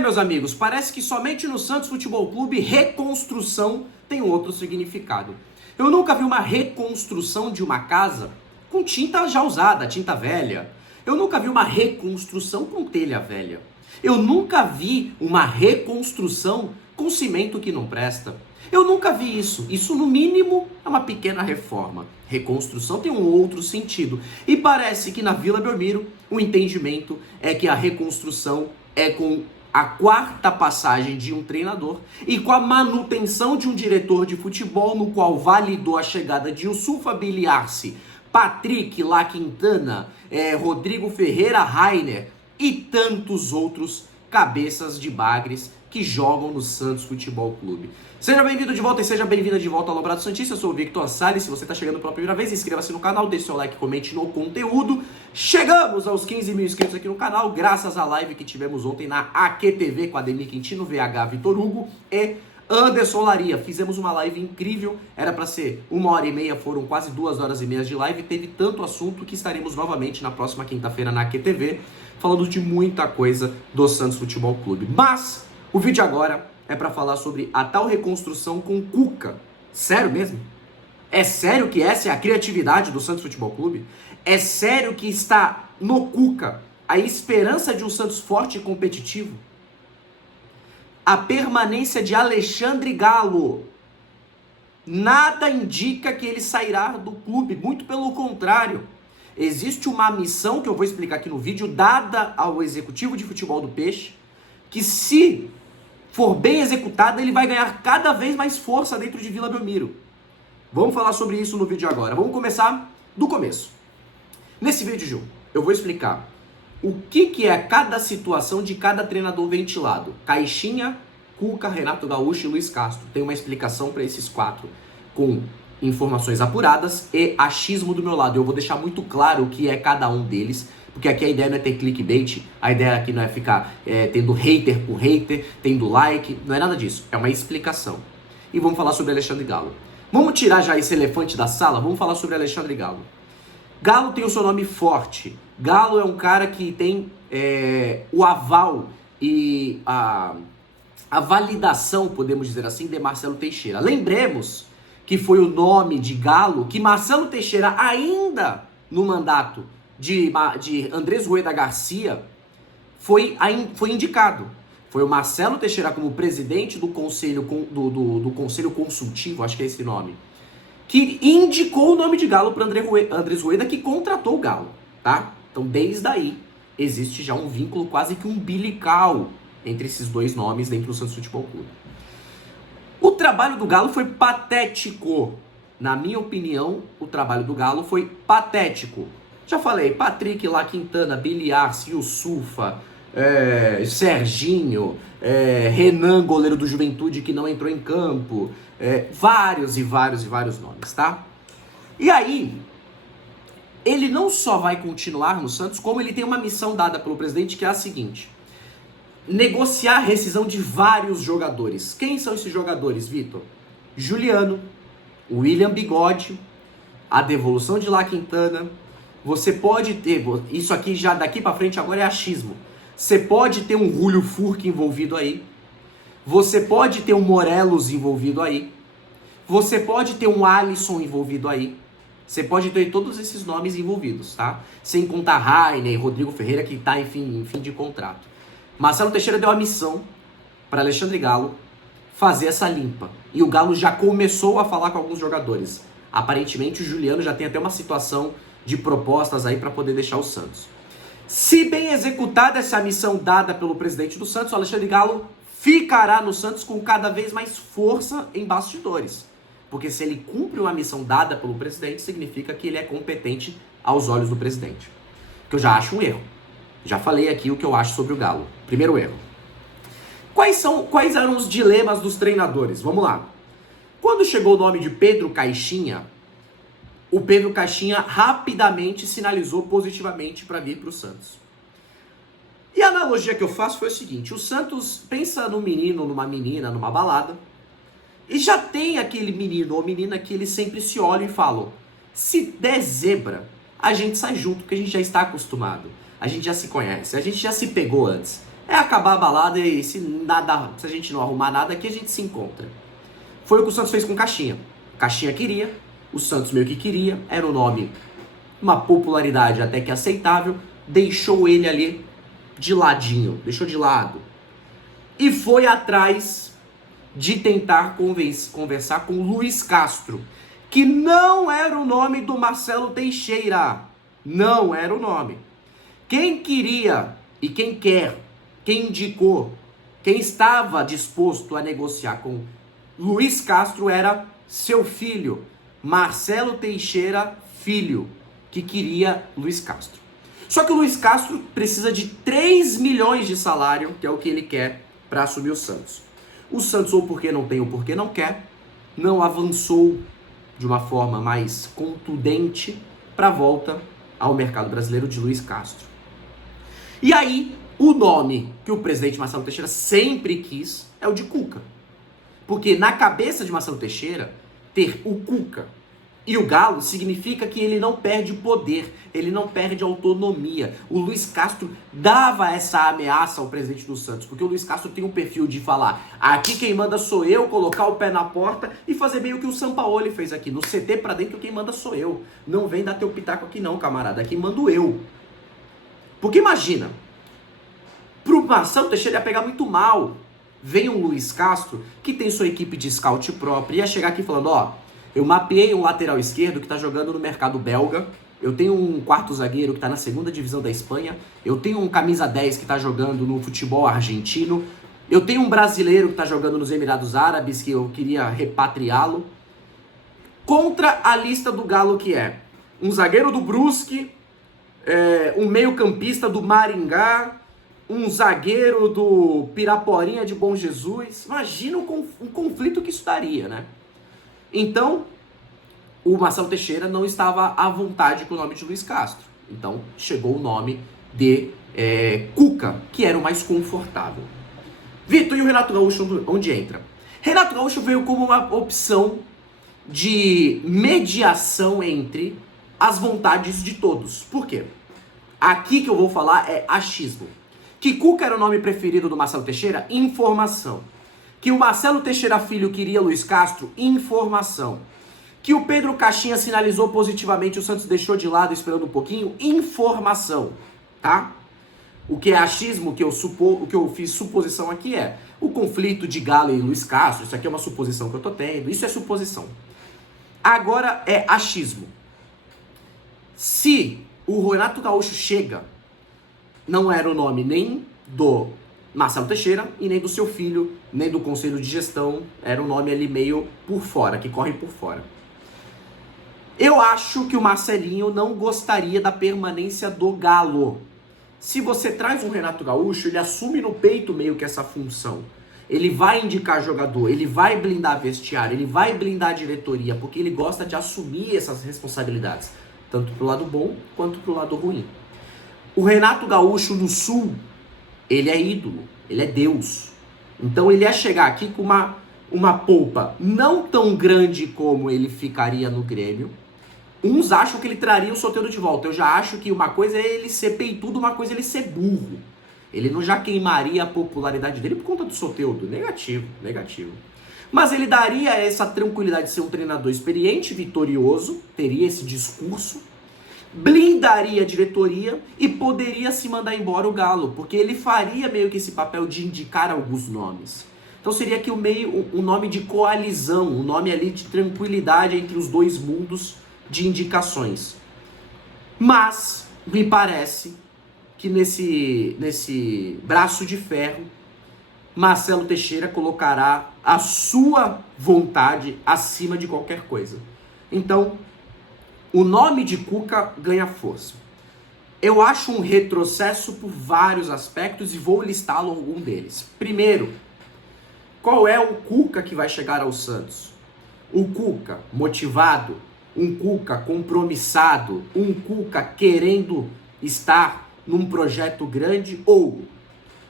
Meus amigos, parece que somente no Santos Futebol Clube reconstrução tem outro significado. Eu nunca vi uma reconstrução de uma casa com tinta já usada, tinta velha. Eu nunca vi uma reconstrução com telha velha. Eu nunca vi uma reconstrução com cimento que não presta. Eu nunca vi isso. Isso, no mínimo, é uma pequena reforma. Reconstrução tem um outro sentido. E parece que na Vila Belmiro o entendimento é que a reconstrução é com a quarta passagem de um treinador e com a manutenção de um diretor de futebol, no qual validou a chegada de Yusufa Biliarci, Patrick La Quintana, Rodrigo Ferreira Rainer e tantos outros cabeças de bagres que jogam no Santos Futebol Clube. Seja bem-vindo de volta e seja bem-vinda de volta ao Lobrado Santista. Eu sou o Victor Salles. Se você está chegando pela primeira vez, inscreva-se no canal, deixe seu like, comente no conteúdo. Chegamos aos 15 mil inscritos aqui no canal, graças à live que tivemos ontem na AQTV com Ademir Quintino, VH Vitor Hugo e Anderson Laria. Fizemos uma live incrível, era para ser 1h30, foram quase 2h30 de live. Teve tanto assunto que estaremos novamente na próxima quinta-feira na AQTV, falando de muita coisa do Santos Futebol Clube. Mas o vídeo agora é para falar sobre a tal reconstrução com Cuca. Sério mesmo? É sério que essa é a criatividade do Santos Futebol Clube? É sério que está no Cuca a esperança de um Santos forte e competitivo? A permanência de Alexandre Galo. Nada indica que ele sairá do clube, muito pelo contrário. Existe uma missão que eu vou explicar aqui no vídeo, dada ao executivo de futebol do Peixe, que se for bem executada, ele vai ganhar cada vez mais força dentro de Vila Belmiro. Vamos falar sobre isso no vídeo agora. Vamos começar do começo. Nesse vídeo, eu vou explicar o que é cada situação de cada treinador ventilado. Caixinha, Cuca, Renato Gaúcho e Luiz Castro. Tem uma explicação para esses quatro, com informações apuradas e achismo do meu lado. Eu vou deixar muito claro o que é cada um deles, porque aqui a ideia não é ter clickbait, a ideia aqui não é ficar tendo hater por hater, tendo like, não é nada disso, é uma explicação. E vamos falar sobre Alexandre Galo. Vamos tirar já esse elefante da sala, vamos falar sobre Alexandre Galo. Galo tem o seu nome forte. Galo é um cara que tem o aval e a validação, podemos dizer assim, de Marcelo Teixeira. Lembremos que foi o nome de Galo que Marcelo Teixeira, ainda no mandato de Andrés Rueda Garcia, foi indicado. Foi o Marcelo Teixeira como presidente do conselho, do conselho consultivo, acho que é esse nome, que indicou o nome de Galo para Andrés Rueda, que contratou o Galo, tá? Então, desde aí, existe já um vínculo quase que umbilical entre esses dois nomes dentro do Santos Futebol Clube. O trabalho do Galo foi patético. Na minha opinião, o trabalho do Galo foi patético. Já falei, Patrick La Quintana, Biliarci, Yusufa, Serginho, Renan, goleiro do Juventude, que não entrou em campo, vários nomes, tá? E aí, ele não só vai continuar no Santos, como ele tem uma missão dada pelo presidente, que é a seguinte: negociar a rescisão de vários jogadores. Quem são esses jogadores, Vitor? Juliano, William Bigode, a devolução de La Quintana. Você pode ter, isso aqui já daqui pra frente agora é achismo. Você pode ter um Julio Furque envolvido aí. Você pode ter um Morelos envolvido aí. Você pode ter um Alisson envolvido aí. Você pode ter todos esses nomes envolvidos, tá? Sem contar Rainer e Rodrigo Ferreira, que tá em fim de contrato. Marcelo Teixeira deu a missão para Alexandre Galo fazer essa limpa. E o Galo já começou a falar com alguns jogadores. Aparentemente o Juliano já tem até uma situação de propostas aí para poder deixar o Santos. Se bem executada essa missão dada pelo presidente do Santos, o Alexandre Galo ficará no Santos com cada vez mais força em bastidores. Porque se ele cumpre uma missão dada pelo presidente, significa que ele é competente aos olhos do presidente. Que eu já acho um erro. Já falei aqui o que eu acho sobre o Galo. Primeiro erro. Quais eram os dilemas dos treinadores? Vamos lá. Quando chegou o nome de Pedro Caixinha, o Pedro Caixinha rapidamente sinalizou positivamente para vir para o Santos. E a analogia que eu faço foi o seguinte: o Santos pensa num menino, numa menina, numa balada, e já tem aquele menino ou menina que eles sempre se olham e falam: se der zebra, a gente sai junto, porque a gente já está acostumado, a gente já se conhece, a gente já se pegou antes. É acabar a balada e se a gente não arrumar nada aqui, a gente se encontra. Foi o que o Santos fez com o Caixinha. Caixinha queria, o Santos meio que queria, era um nome, uma popularidade até que aceitável, deixou ele ali de ladinho, deixou de lado. E foi atrás de tentar conversar com Luiz Castro, que não era o nome do Marcelo Teixeira. Não era o nome. Quem queria e quem quer, quem indicou, quem estava disposto a negociar com Luiz Castro era seu filho, Marcelo Teixeira Filho, que queria Luiz Castro. Só que o Luiz Castro precisa de 3 milhões de salário, que é o que ele quer para assumir o Santos. O Santos, ou porque não tem ou porque não quer, não avançou de uma forma mais contundente para a volta ao mercado brasileiro de Luiz Castro. E aí, o nome que o presidente Marcelo Teixeira sempre quis é o de Cuca. Porque na cabeça de Marcelo Teixeira, ter o Cuca e o Galo significa que ele não perde poder, ele não perde autonomia. O Luiz Castro dava essa ameaça ao presidente do Santos, porque o Luiz Castro tem um perfil de falar: aqui quem manda sou eu, colocar o pé na porta e fazer bem o que o Sampaoli fez aqui. No CT pra dentro quem manda sou eu. Não vem dar teu pitaco aqui não, camarada, aqui mando eu. Porque imagina, pro Marcelo Teixeira ia pegar muito mal. Vem um Luiz Castro, que tem sua equipe de scout própria, ia chegar aqui falando: ó, eu mapeei um lateral esquerdo que tá jogando no mercado belga, eu tenho um quarto zagueiro que tá na segunda divisão da Espanha, eu tenho um camisa 10 que tá jogando no futebol argentino, eu tenho um brasileiro que tá jogando nos Emirados Árabes, que eu queria repatriá-lo, contra a lista do Galo, que é um zagueiro do Brusque, um meio-campista do Maringá, um zagueiro do Piraporinha de Bom Jesus. Imagina um conflito que isso daria, né? Então, o Marcelo Teixeira não estava à vontade com o nome de Luiz Castro. Então, chegou o nome de Cuca, que era o mais confortável. Vitor, e o Renato Gaúcho onde entra? Renato Gaúcho veio como uma opção de mediação entre as vontades de todos. Por quê? Aqui que eu vou falar é achismo. Que Cuca era o nome preferido do Marcelo Teixeira? Informação. Que o Marcelo Teixeira Filho queria Luiz Castro? Informação. Que o Pedro Caixinha sinalizou positivamente, o Santos deixou de lado esperando um pouquinho? Informação. Tá? O que é achismo, o que eu fiz suposição aqui é o conflito de Galo e Luiz Castro. Isso aqui é uma suposição que eu tô tendo. Isso é suposição. Agora é achismo. Se o Renato Gaúcho chega, não era o nome nem do Marcelo Teixeira e nem do seu filho, nem do conselho de gestão, era um nome ali meio por fora, que corre por fora. Eu acho que o Marcelinho não gostaria da permanência do Galo. Se você traz um Renato Gaúcho, ele assume no peito meio que essa função. Ele vai indicar jogador, ele vai blindar vestiário, ele vai blindar a diretoria, porque ele gosta de assumir essas responsabilidades, tanto pro lado bom quanto pro lado ruim. O Renato Gaúcho no Sul, ele é ídolo, ele é Deus. Então ele ia chegar aqui com uma polpa não tão grande como ele ficaria no Grêmio. Uns acham que ele traria o Soteldo de volta. Eu já acho que uma coisa é ele ser peitudo, uma coisa é ele ser burro. Ele não já queimaria a popularidade dele por conta do Soteldo. Negativo, negativo. Mas ele daria essa tranquilidade de ser um treinador experiente, vitorioso, teria esse discurso, blindaria a diretoria e poderia se mandar embora o Galo, porque ele faria meio que esse papel de indicar alguns nomes. Então seria aqui um nome de coalizão, um nome ali de tranquilidade entre os dois mundos de indicações. Mas me parece que nesse braço de ferro, Marcelo Teixeira colocará a sua vontade acima de qualquer coisa. Então, o nome de Cuca ganha força. Eu acho um retrocesso por vários aspectos e vou listá-lo algum deles. Primeiro, qual é o Cuca que vai chegar ao Santos? O Cuca motivado, um Cuca compromissado, um Cuca querendo estar num projeto grande, ou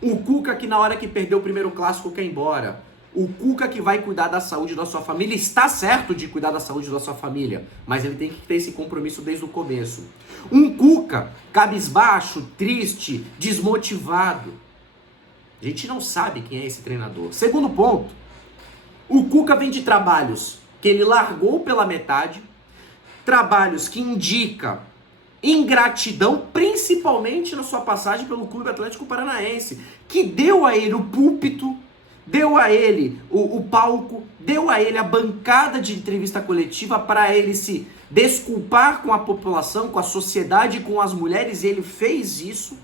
o Cuca que na hora que perdeu o primeiro clássico quer ir embora, o Cuca que vai cuidar da saúde da sua família, está certo de cuidar da saúde da sua família, mas ele tem que ter esse compromisso desde o começo. Um Cuca cabisbaixo, triste, desmotivado. A gente não sabe quem é esse treinador. Segundo ponto, o Cuca vem de trabalhos que ele largou pela metade, trabalhos que indicam ingratidão, principalmente na sua passagem pelo Clube Atlético Paranaense, que deu a ele o púlpito, deu a ele o palco, deu a ele a bancada de entrevista coletiva para ele se desculpar com a população, com a sociedade, com as mulheres, e ele fez isso.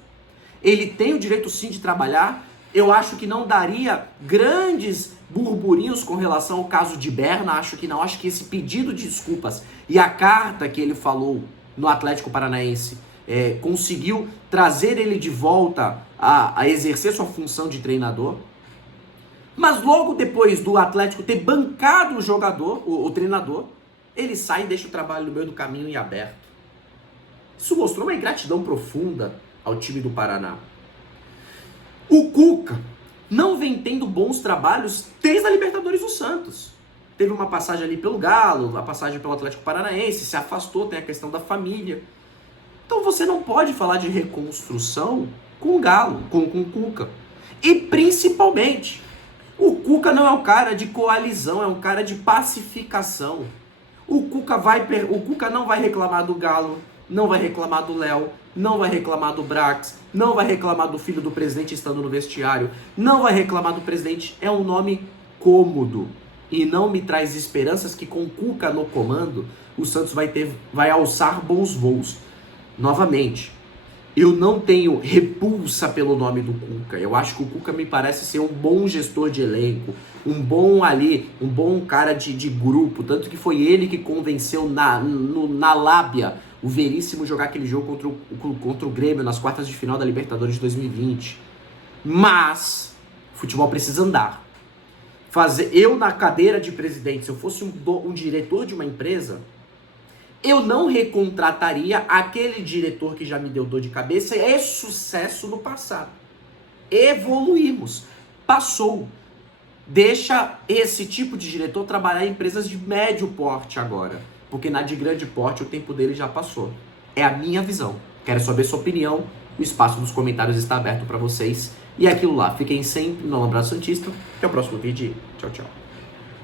Ele tem o direito sim de trabalhar. Eu acho que não daria grandes burburinhos com relação ao caso de Berna, acho que não, acho que esse pedido de desculpas e a carta que ele falou no Atlético Paranaense conseguiu trazer ele de volta a exercer sua função de treinador. Mas logo depois do Atlético ter bancado o jogador, o treinador, ele sai e deixa o trabalho no meio do caminho em aberto. Isso mostrou uma ingratidão profunda ao time do Paraná. O Cuca não vem tendo bons trabalhos desde a Libertadores do Santos. Teve uma passagem ali pelo Galo, a passagem pelo Atlético Paranaense, se afastou, tem a questão da família. Então você não pode falar de reconstrução com o Galo, com o Cuca. E principalmente, o Cuca não é um cara de coalizão, é um cara de pacificação. O Cuca não vai reclamar do Galo, não vai reclamar do Léo, não vai reclamar do Brax, não vai reclamar do filho do presidente estando no vestiário, não vai reclamar do presidente. É um nome cômodo e não me traz esperanças que com o Cuca no comando o Santos vai alçar bons voos. Novamente, eu não tenho repulsa pelo nome do Cuca. Eu acho que o Cuca me parece ser um bom gestor de elenco, um bom cara de grupo, tanto que foi ele que convenceu na lábia o Veríssimo jogar aquele jogo contra o Grêmio nas quartas de final da Libertadores de 2020. Mas o futebol precisa andar. Eu na cadeira de presidente, se eu fosse um diretor de uma empresa, eu não recontrataria aquele diretor que já me deu dor de cabeça e sucesso no passado. Evoluímos. Passou. Deixa esse tipo de diretor trabalhar em empresas de médio porte agora. Porque na de grande porte o tempo dele já passou. É a minha visão. Quero saber sua opinião. O espaço dos comentários está aberto para vocês. E é aquilo lá. Fiquem sempre no Alambrado Santista. Até o próximo vídeo. Tchau, tchau.